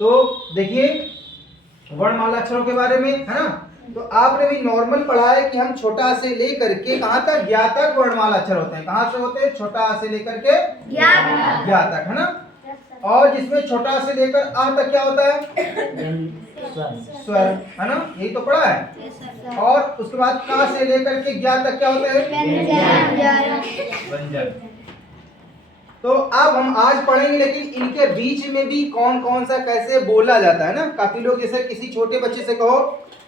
तो देखिए वर्णमाला अक्षरों के बारे में, है ना। तो आपने भी नॉर्मल पढ़ा है कि हम छोटा से लेकर के कहाँ तक, ज्ञा तक वर्णमाला अक्षर होते हैं। कहाँ से होते हैं? छोटा से लेकर के ज्ञा तक, है ना। और जिसमें छोटा से लेकर आ तक क्या होता है? स्वर, है ना, यही तो पढ़ा है। और उसके बाद का से लेकर के ज्ञा तक क्या होता है? व्यंजन। तो अब हम आज पढ़ेंगे, लेकिन इनके बीच में भी कौन कौन सा कैसे बोला जाता है ना। काफी लोग जैसे किसी छोटे बच्चे से कहो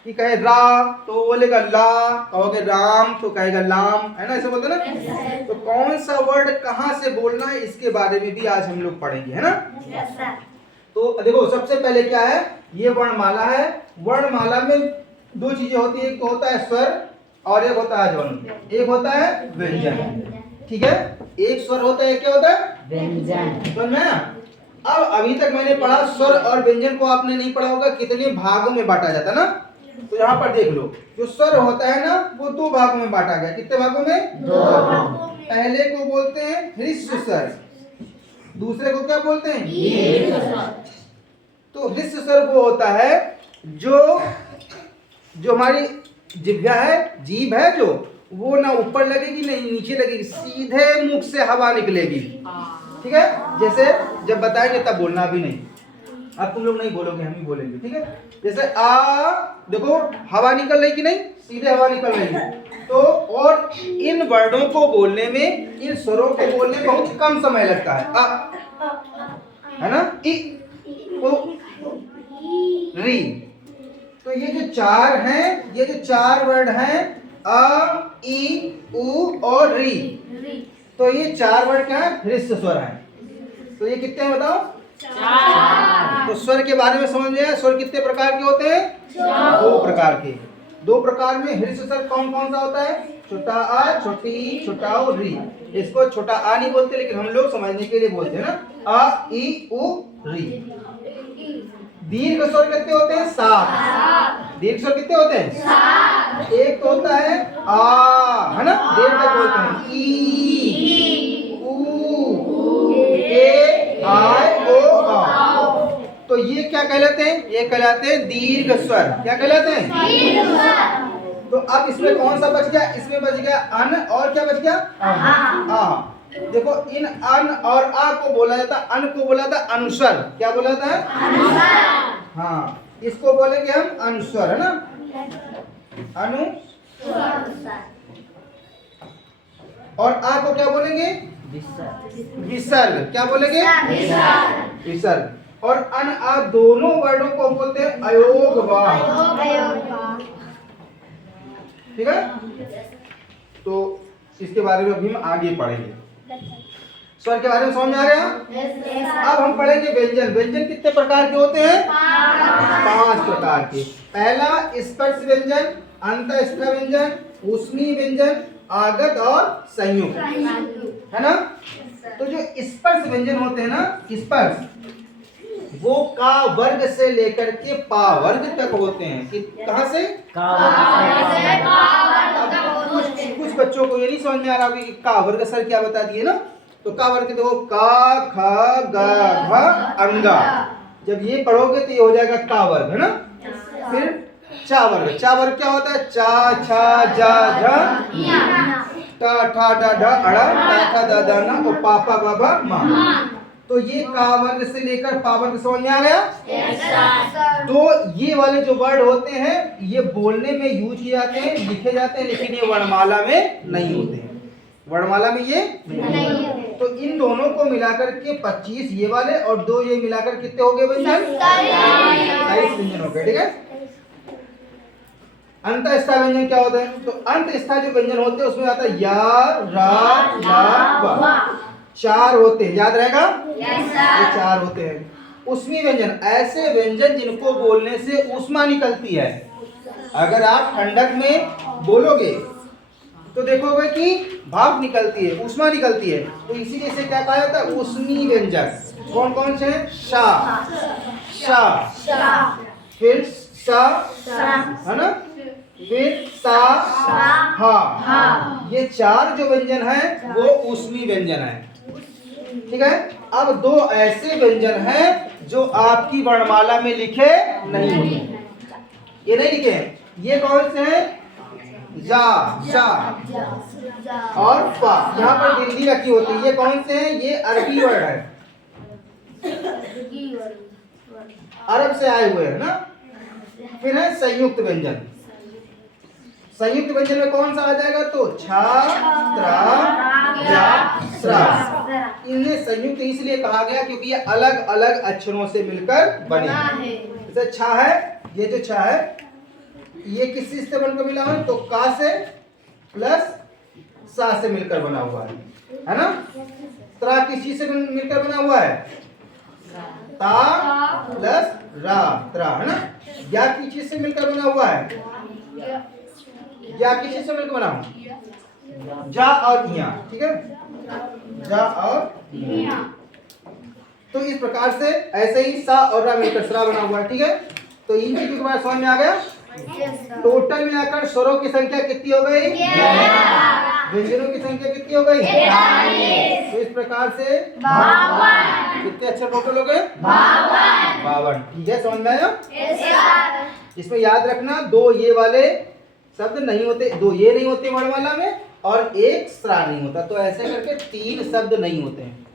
कि कहे रा तो बोलेगा ला, कहोगे राम तो कहेगा लाम, है ना, ऐसे बोलते ना। तो कौन सा वर्ड कहाँ से बोलना है इसके बारे में भी आज हम लोग पढ़ेंगे, है ना। तो देखो सबसे पहले क्या है, ये वर्णमाला है। वर्णमाला में दो चीजें होती है, एक तो होता है स्वर और एक होता है ध्वनि, एक होता है व्यंजन। ठीक है, एक स्वर होता है, क्या होता है? व्यंजन। समझ में आया? अब अभी तक मैंने पढ़ा स्वर और व्यंजन को आपने नहीं पढ़ा होगा, कितने भागों में बांटा जाता है ना। तो यहाँ पर देख लो, जो स्वर होता है ना वो दो भागों में बांटा गया। कितने भागों में? दो। पहले को बोलते हैं ह्रस्व स्वर, दूसरे को क्या बोलते हैं? दीर्घ स्वर। तो ह्रस्व स्वर वो होता है जो हमारी जिह्वा है, जीभ है, जो वो ना ऊपर लगेगी नहीं नीचे लगेगी, सीधे मुख से हवा निकलेगी। ठीक है, जैसे जब बताएंगे तब बोलना भी नहीं, अब तुम लोग नहीं बोलोगे, हम ही बोलेंगे। ठीक है, जैसे आ, देखो हवा निकल रही कि नहीं, सीधे हवा निकल रही है। तो और इन वर्णों को बोलने में, इन स्वरों को बोलने में बहुत कम समय लगता है। आ, है ना, इ, उ, री। तो ये जो चार हैं, ये जो चार वर्ड हैं, अ, इ, उ और री, तो ये चार वर्ड क्या है? ह्रस्व स्वर है। तो ये कितने हैं बताओ? चार। तो स्वर के बारे में समझ में, स्वर कितने प्रकार के होते हैं? दो प्रकार के। दो प्रकार में ह्रस्व स्वर कौन कौन सा होता है? छोटा आ, छोटी ई, छोटा उ, री। इसको छोटा आ नहीं बोलते, लेकिन हम लोग समझने के लिए बोलते हैं ना, अ, इ, उ, री। दीर्घ स्वर कितने होते हैं? सात। दीर्घ स्वर कितने होते हैं? सात। एक तो होता है आ, है ना, देर तक बोलते हैं, ई, ऊ, ए, आय, ओ, आ। तो ये क्या कहलाते हैं? ये कहलाते हैं दीर्घ स्वर। क्या कहलाते हैं? दीर्घ स्वर। तो अब इसमें कौन सा बच गया? इसमें बच गया अन, और क्या बच गया? आ। देखो इन अन और आ को बोला जाता, अन को बोला था अनुस्वर। क्या बोला था? अनुस्वर। हाँ, इसको बोलेंगे हम अनुस्वर, है ना, अनुस्वर। और आ को क्या बोलेंगे? विसर्ग। क्या बोलेंगे? विसर्ग। और अन आ दोनों वर्णों को बोलते हैं अयोगवाह। ठीक है, तो इसके बारे में अभी हम आगे पढ़ेंगे। स्वर के बारे में समझ में आ गया? अब हम पढ़ेंगे व्यंजन। व्यंजन कितने प्रकार के होते हैं? पांच प्रकार के। पहला स्पर्श व्यंजन, अंतःस्थ व्यंजन, ऊष्मीय व्यंजन, आगत और संयुक्त, है ना। तो जो स्पर्श व्यंजन होते हैं ना, स्पर्श, वो का वर्ग से लेकर के पा वर्ग तक होते हैं। कि कहां से? कुछ बच्चों को ये नहीं समझ में आ रहा होगा कि का वर्ग सर क्या बता दिए ना। तो का वर्ग देखो, का, ख, ग, घ, अंगा। जब ये पढ़ोगे तो ये हो जाएगा का वर्ग, है ना। फिर चा वर्ग। चा वर्ग क्या होता है? चा, छा, जा, झ, टा, ठा, डा, ढ, अड़, ता, था, दा, दा, ना, और पा, पा, बा, बा, मा। तो ये का वर्ग से लेकर पा वर्ग समझ में आ गया? तो ये वाले जो वर्ड होते हैं ये बोलने में यूज किए जाते हैं, लिखे जाते हैं, लेकिन ये वर्णमाला में नहीं होते हैं। वर्णमाला में ये नहीं। तो इन दोनों को मिलाकर के 25 ये वाले और 2 ये मिलाकर कितने हो गए व्यंजन? 27 व्यंजन हो गए। ठीक है, अंतःस्थ व्यंजन क्या होता है? तो अंतःस्थ जो व्यंजन होते हैं उसमें आता है या, रा, ला, वा। चार होते हैं, याद रहेगा? ये चार होते हैं। ऊष्मीय व्यंजन, ऐसे व्यंजन जिनको बोलने से ऊष्मा निकलती है। अगर आप ठंडक में बोलोगे तो देखोगे कि भाप निकलती है, ऊष्मा निकलती है, तो इसीलिए इसे क्या कहा जाता है? ऊष्मीय व्यंजन। कौन कौन से हैं? शा, शा, फिर सा, है ना, फिर सा, हा। ये चार जो व्यंजन है वो ऊष्मीय व्यंजन है। ठीक है। अब दो ऐसे व्यंजन हैं जो आपकी वर्णमाला में लिखे नहीं होते, ये नहीं लिखे हैं। ये कौन से हैं? जा, जा और फा, यहाँ पर हिंदी रखी होती है। ये कौन से हैं? ये अरबी वर्ड है, अरब से आए हुए हैं ना। फिर है संयुक्त व्यंजन। संयुक्त व्यंजन में कौन सा आ जाएगा? तो छा, त्रा, या, स्रा। इन्हें संयुक्त इसलिए कहा गया क्योंकि ये अलग अलग अक्षरों से मिलकर बने हैं। जैसे छा है, ये जो छा है ये किस चीज से बनकर मिला है? तो का से प्लस सा से मिलकर बना हुआ है ना। त्रा किस चीज से मिलकर बना हुआ है? ता प्लस रा, त्रा, है ना। या किस चीज से मिलकर बना हुआ है? या किस चीज से मिलकर बना हुआ? जा और या, ठीक है, जा और या। तो इस प्रकार से ऐसे ही सा और रा मिलकर सरा बना हुआ है, ठीक है। तो इन चीजों के बारे समझ में आ गया। टोटल मिलाकर स्वरों की संख्या कितनी हो गई? व्यंजनों की संख्या कितनी हो गई? तो इस प्रकार से 52। कितने अक्षर टोटल हो गए? 52। ठीक है, समझ में आया? इसमें याद रखना दो ये वाले शब्द नहीं होते, दो ये नहीं होते वर्णमाला में और एक स्रा नहीं होता। तो ऐसे करके 3 शब्द नहीं होते हैं।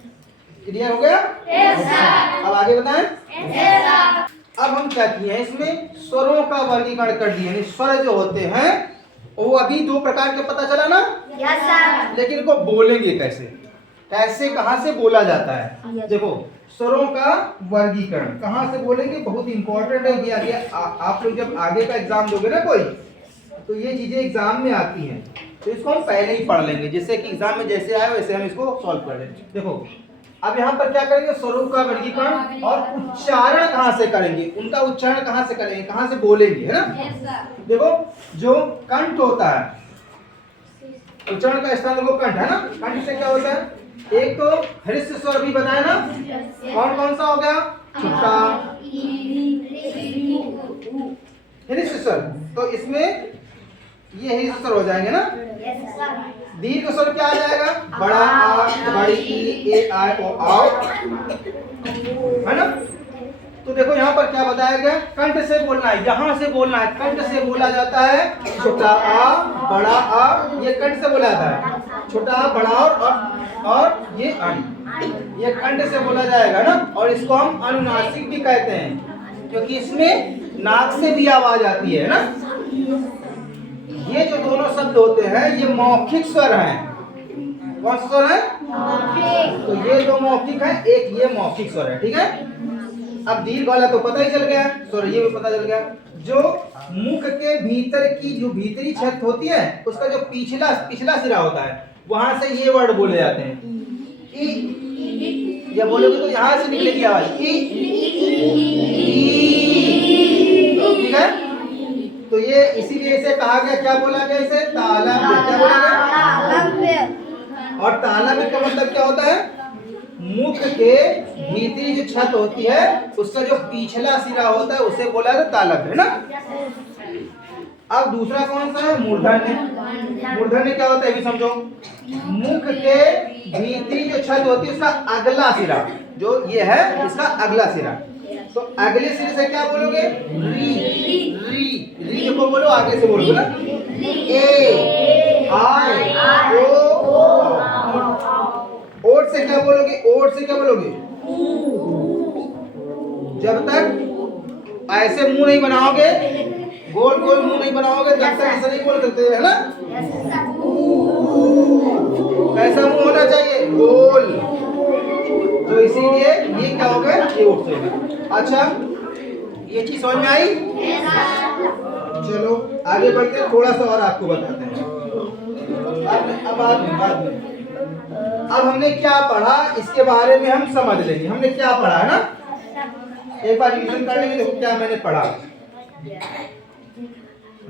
क्लियर हो गया? अब आगे बताएं। अब हम क्या किए हैं, इसमें स्वरों का वर्गीकरण कर दिए। स्वर जो होते हैं वो अभी 2 प्रकार के पता चला ना। Yes sir. लेकिन इनको बोलेंगे कैसे, कैसे कहां से बोला जाता है? देखो, स्वरों का वर्गीकरण कहां से बोलेंगे, बहुत इंपॉर्टेंट है ये। आगे आप लोग जब आगे का एग्जाम दोगे ना कोई, तो ये चीजें एग्जाम में आती हैं, तो इसको हम पहले ही पढ़ लेंगे, जिससे कि एग्जाम में जैसे आए वैसे हम इसको सॉल्व कर लेंगे। देखो, अब यहाँ पर क्या करेंगे? स्वरों का वर्गीकरण और उच्चारण कहाँ से करेंगे, उनका उच्चारण कहाँ से करेंगे, कहाँ से बोलेंगे, है ना। देखो, जो कंठ होता है, उच्चारण का स्थान देखो कंठ है ना। कंठ से क्या होता है? एक तो हृस्व स्वर भी बताया ना। कौन कौन सा हो गया? छुट्टा, हृस्व स्वर। तो इसमें ये हृस्व स्वर हो जाएंगे ना। दीर्घ स्वर क्या आ जाएगा? बड़ा आ, बड़ी ई, ए, आई, ओ, आओ, है ना। तो देखो यहाँ पर क्या बताया गया? कंठ से बोलना है, यहाँ से बोलना है। कंठ से बोला जाता है छोटा आ, बड़ा आ, ये कंठ से बोला जाता है। छोटा आ, बड़ा और ये अण, ये कंठ से बोला जाएगा ना। और इसको हम अनुनासिक भी कहते हैं क्योंकि इसमें नाक से भी आवाज आती है ना। ये जो दोनों शब्द होते हैं ये मौखिक स्वर हैं। कौन सा स्वर है? तो ये दो मौखिक है, एक ये मौखिक स्वर है, ठीक है। अब दीर्घ वाला तो पता ही चल गया, सॉरी ये भी पता चल गया। जो मुख के भीतर की जो भीतरी छत होती है उसका जो पिछला सिरा होता है वहां से ये वर्ड बोले जाते हैं। ई, या बोलोगे तो यहाँ से निकलेगी आवाज ई, ठीक है। तो ये इसीलिए इसे कहा गया, क्या बोला गया इसे? तालव्य। क्या बोला गया? और तालव्य का मतलब क्या होता है? मुख के भीतरी जो छत होती है उसका जो पिछला सिरा होता है उसे बोला जाता है तालव्य, है ना। अब दूसरा कौन सा है? मूर्धन्य। मूर्धन्य क्या होता है ये भी समझो। मुख के भीतरी जो छत होती है उसका अगला सिरा, जो ये है इसका अगला सिरा। तो अगले सिरे से क्या बोलोगे? री, री, री को बोलो, आगे से बोलो ना। ए, आई, ओ, ओट से क्या बोलोगे? ओट से क्या बोलोगे? जब तक ऐसे मुंह नहीं बनाओगे, गोल गोल मुंह नहीं बनाओगे तब तक ऐसा नहीं बोल सकते, है ना। कैसा मुंह होना चाहिए? गोल। तो इसीलिए ये क्या हो गया? ये ओट से हो गया। अच्छा, ये चीज समझ में आई? चलो आगे बढ़ते हैं, थोड़ा सा और आपको बताते हैं। बाद में अब हमने क्या पढ़ा इसके बारे में हम समझ लेंगे। हमने क्या पढ़ा है ना, एक बार रिवीजन कर लेंगे। देखो क्या मैंने पढ़ा,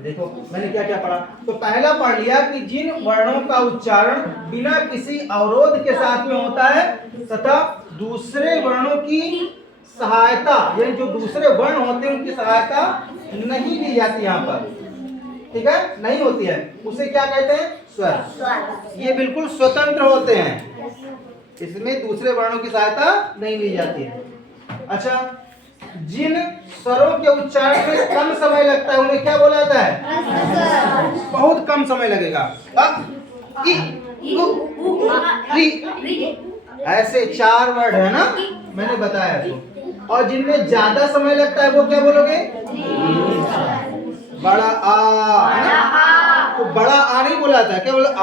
देखो मैंने क्या क्या पढ़ा। तो पहला पढ़ लिया कि जिन वर्णों का उच्चारण बिना किसी अवरोध के साथ में होता है तथा दूसरे वर्णों की सहायता, यानी जो दूसरे वर्ण होते हैं उनकी सहायता नहीं ली जाती यहाँ पर, ठीक है, नहीं होती है, उसे क्या कहते हैं? स्वर। ये बिल्कुल स्वतंत्र होते हैं, इसमें दूसरे वर्णों की सहायता नहीं ली जाती है। अच्छा, जिन स्वरों के उच्चारण में कम समय लगता है उन्हें क्या बोला जाता है? बहुत कम समय लगेगा। अ, इ, उ, री, ऐसे 4 वर्ड है ना, मैंने बताया तो। और जिनमें ज्यादा समय लगता है वो क्या बोलोगे? बड़ा आ, है ना? तो बड़ा आ नहीं बोला था, क्या बोला? आ,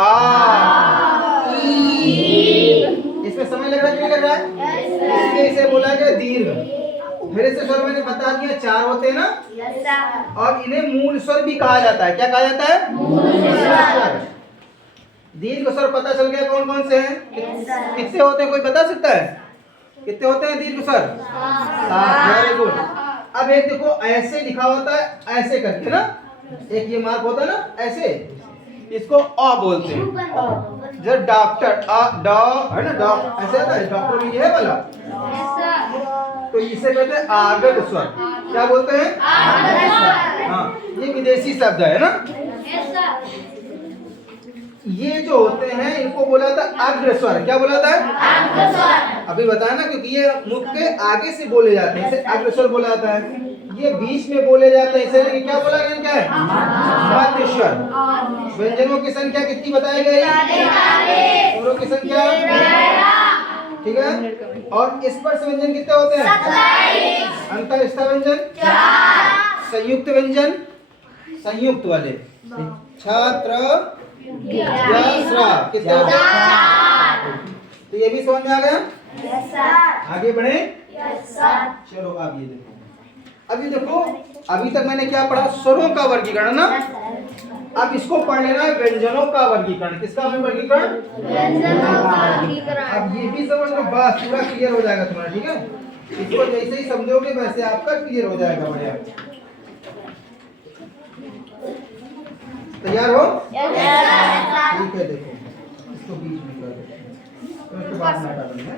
इसमें समय लग रहा है कि नहीं लग रहा है? इसलिए इसे बोला गया दीर्घ। फिर से स्वर मैंने बता दिया 4 होते हैं ना, और इन्हें मूल स्वर भी कहा जाता है। क्या कहा जाता है? मूल स्वर। दीर्घ स्वर पता चल गया कौन कौन से हैं? कितने होते हैं, कोई बता सकता है? कितने होते हैं दीर्घ स्वर? 7। Very good. अब एक देखो ऐसे लिखा होता है, ऐसे करके ना, एक ये मार्क होता है ना ऐसे, इसको अ बोलते हैं। जैसे डॉक्टर, अ डॉ है ना, डॉ ऐसे आता है, डॉक्टर में ये है वाला, तो इसे कहते हैं आगध स्वर। क्या बोलते हैं? आगध स्वर। हाँ, ये विदेशी शब्द है ना। ये जो होते हैं इनको बोला था अग्र स्वर। क्या बोला था? अग्र स्वर। अभी बताया ना, क्योंकि ये मुख के आगे से बोले जाते हैं, इसे अग्र स्वर बोला जाता है। ये बीच में बोले जाते हैं, इसे क्या बोला गया? क्या है? मध्य स्वर। व्यंजनों की संख्या कितनी बताई गई? स्वरों की संख्या, ठीक है। और स्पर्श व्यंजन कितने होते हैं? 27। अंतःस्थ व्यंजन 4। संयुक्त व्यंजन, संयुक्त वाले छात्र कितने होते हैं? 4। तो ये भी समझ में आ गया? Yes sir. आगे बढ़े? Yes sir. चलो अब ये देखो, अभी देखो, अभी तक मैंने क्या पढ़ा? स्वरों का वर्गीकरण ना। अब इसको पढ़ लेना है व्यंजनों का वर्गीकरण। किसका वर्गीकरण? व्यंजनों का वर्गीकरण। अब ये भी समझ लो, बस पूरा क्लियर हो जाएगा तुम्हारा, ठीक है। इसको जैसे ही समझोगे वैसे आपका क्लियर हो जाएगा। बढ़िया, तैयार हो? ठीक है। देखो इसको बीच में कर दो, इसके बाद में हटा देंगे।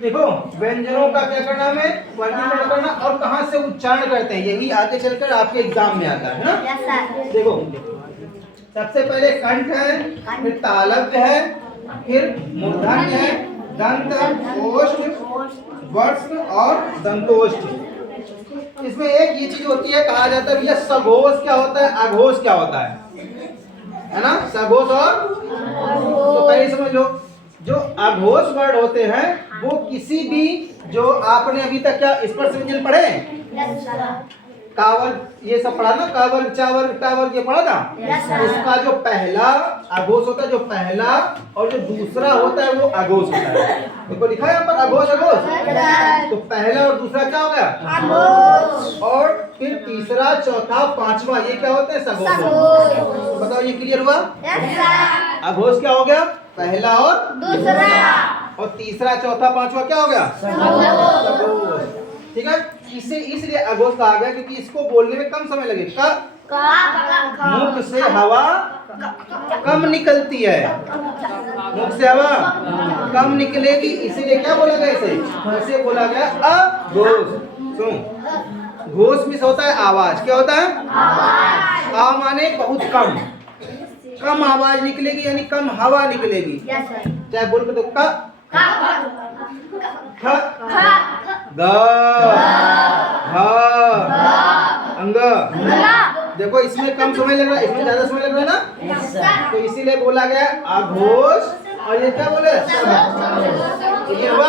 देखो व्यंजनों का क्या करना है? वर्गीकरण करना, और कहाँ से उच्चारण करते हैं, यही आगे चलकर आपके एग्जाम में आता है ना। देखो सबसे पहले कंठ है, फिर तालव्य है, फिर मूर्धन्य है, दंत, ओष्ठ, वक्ष और दंतोष्ठ। इसमें एक ये चीज होती है, कहा जाता है भैया सघोष क्या होता है, अघोष क्या होता है ना? सघोष और तो पहले समझ लो, जो अघोष वर्ड होते हैं वो किसी भी, जो आपने अभी तक क्या स्पर्श व्यंजन पढ़े? कावर, ये सब पढ़ा ना, कावर, चावर, टावर, ये पढ़ा था। इसका जो पहला अघोष होता है, जो पहला, और जो दूसरा होता है वो अघोष होता है। देखो लिखा है यहाँ पर अघोष, अघोष। तो पहला और दूसरा क्या हो गया? अघोष। और फिर तीसरा, चौथा, पांचवा ये क्या होते हैं? सघोष। बताओ ये क्लियर हुआ? अघोष क्या हो गया? पहला और दूसरा, और तीसरा, चौथा, पांचवा क्या हो गया? सघोष। ठीक है, इसे इसलिए अघोष कहा गया क्योंकि इसको बोलने में कम समय लगेगा। मुख से हवा कम निकलती है, मुख से हवा कम निकलेगी, इसीलिए क्या बोला गया? इसे बोला गया अघोष। सुन, घोष में होता है आवाज। क्या होता है? आवाज। आ माने बहुत कम, कम आवाज निकलेगी, यानी कम हवा निकलेगी। चाहे बोल के तो क, ख, ग, ह, अंग। देखो इसमें कम समय लग रहा है, इसमें ज्यादा समय लग रहा है ना, तो इसीलिए बोला गया अघोष। और ये क्या बोले? ये हुआ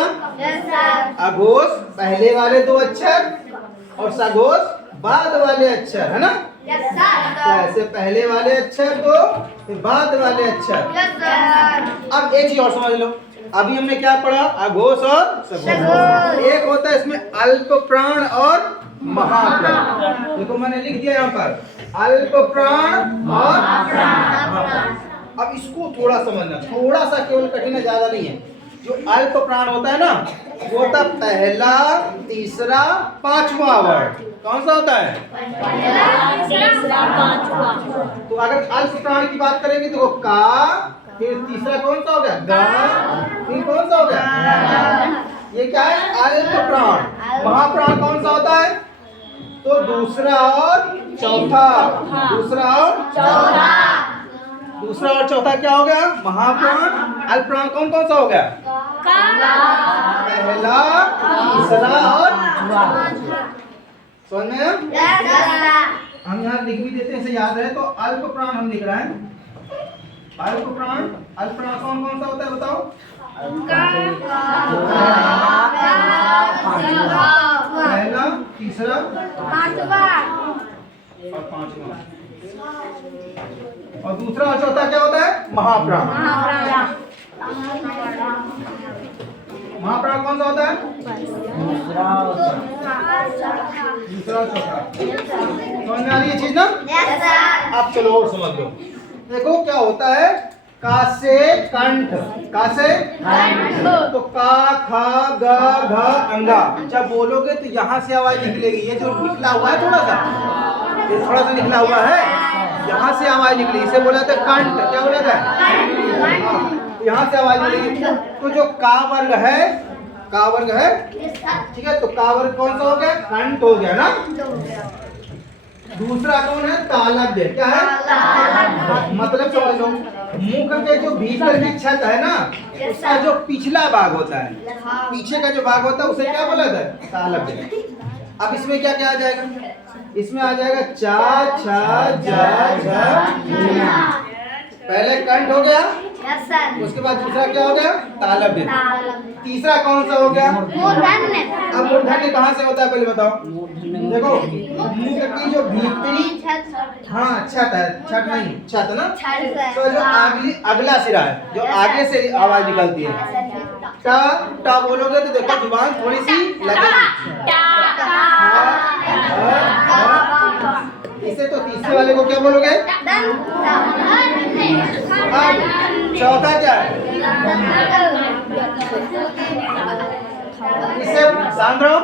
अघोष पहले वाले 2 अक्षर और सघोष बाद वाले अक्षर, है ना। ऐसे पहले वाले अक्षर 2, फिर बाद वाले अक्षर। अब एक चीज और समझ लो, अभी हमने क्या पढ़ा? अघोष और सघोष। एक होता है इसमें अल्प प्राण और महाप्राण। देखो मैंने लिख दिया यहाँ पर अल्प प्राण और महाप्राण। अब इसको थोड़ा समझना, थोड़ा सा, केवल कठिन है, ज्यादा नहीं है। जो अल्प प्राण होता है ना, वो होता पहला, तीसरा, पांचवा वर्ड। कौन सा होता है? पहला, तीसरा, पांचवा। तो अगर अल्प प्राण की बात करेंगे तो का, फिर तीसरा कौन सा हो गया? गा, फिर कौन सा हो गया? ये क्या है? अल्प प्राण। महाप्राण कौन सा होता है? तो दूसरा और चौथा, दूसरा और चौथा, दूसरा और चौथा क्या हो गया? महाप्राण। अल्प प्राण कौन कौन सा हो गया? पहला, तीसरा और समझ में? हम यहाँ लिख भी देते हैं, इसे याद रहे। तो अल्प प्राण हम लिख रहे हैं। अल्प प्राण कौन कौन सा होता है बताओ? पहला, तीसरा और पांचवा। और दूसरा और चौथा क्या होता है? महाप्राण। महाप्राण कौन सा होता है? दूसरा चौथा। समझ में आ रही है चीज ना? अब चलो और समझ लो। देखो क्या होता है, का से कंठ, का से तो का, खा, ग, घ, अंगा। जब बोलोगे तो यहाँ से आवाज निकलेगी। ये जो निकला हुआ है थोड़ा सा, ये थोड़ा सा निकला हुआ है, यहाँ से आवाज निकलेगी। इसे बोला था कंठ। क्या बोला था? यहाँ से आवाज निकलेगी। तो जो का वर्ग है, ठीक है, तो का वर्ग कौन सा हो गया? कंठ हो गया ना। दूसरा कौन है? तालव्य। क्या है? मतलब समझ लो, मुख के जो भीतर की छत है ना, उसका जो पिछला भाग होता है, पीछे का जो भाग होता है, उसे क्या बोला था? तालव्य। अब इसमें क्या क्या आ जाएगा? इसमें आ जाएगा चा, छा, जा, झा। पहले कंठ हो गया, उसके बाद दूसरा क्या हो गया? तालव्य। तीसरा कौन सा हो गया? मूर्धन्य। अब मूर्धन्य कहाँ से होता है पहले बताओ? देखो, मुख की जो भीतरी, हाँ छत है, छत नहीं, छत ना, तो जो अगला सिरा है, जो आगे से आवाज निकलती है, टा बोलोगे तो देखो जुबान थोड़ी सी लगेगी। इसे तो तीसरे वाले को क्या बोलोगे? चौथा क्या है? इसे सांद्रो,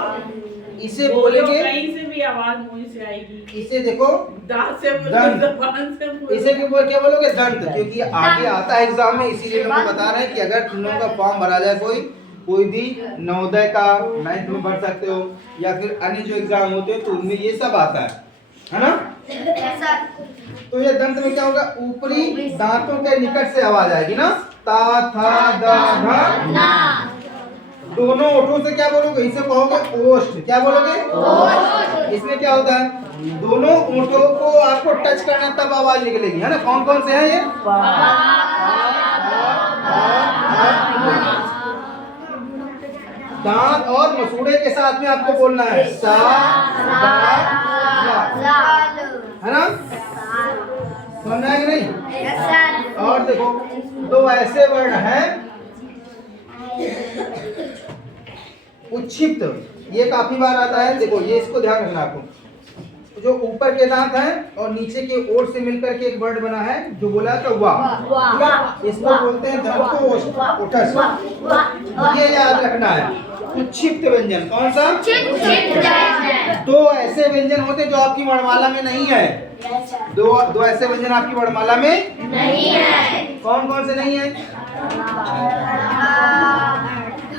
इसे बोलेंगे, कहीं से भी आवाज मुंह से आएगी। इसे देखो दांत से दंत। इसे क्या बोलोगे? दंत। क्योंकि आगे आता है एग्जाम में, इसीलिए हम बता रहे हैं कि अगर तुम लोगों का फॉर्म भरा जाए कोई भी नवोदय का, 9th में भर सकते हो, या फिर अन्य जो एग्जाम होते हैं तो उनमें ये सब आता है ना। तो ये दंत में क्या होगा? ऊपरी दांतों के निकट से आवाज आएगी ना। ता, था, दा, धा। दोनों ओठों से क्या बोलोगे? इसे कहोगे ओष्ठ। क्या बोलोगे? इसमें क्या होता है? दोनों ओठों को आपको टच करना तब आवाज निकलेगी, है ना। कौन कौन से हैं ये? दांत और मसूड़े के साथ में आपको बोलना है सा, है ना। समझ आया कि नहीं? और देखो, दो ऐसे वर्ण हैं उच्छिप्त, ये काफी बार आता है। देखो ये, इसको ध्यान रखना आपको। जो ऊपर के दांत हैं और नीचे के ओठ से मिलकर के एक वर्ड बना है, जो बोला था वाह, इसको बोलते हैं दंतोष्ठ। ये याद रखना है। उच्छिप्त व्यंजन कौन सा? दो ऐसे व्यंजन होते हैं जो आपकी वर्णमाला में नहीं है। दो ऐसे व्यंजन आपकी वर्णमाला में नहीं है। कौन कौन से नहीं है?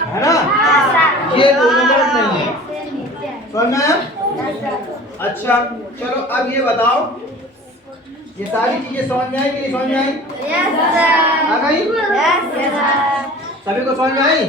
है ना, ये दोनों वर्ड नहीं है। समझ में आया? अच्छा चलो, अब ये बताओ, ये सारी चीजें समझ में आई कि नहीं समझ में आई? आ गई? सभी को समझ में आई?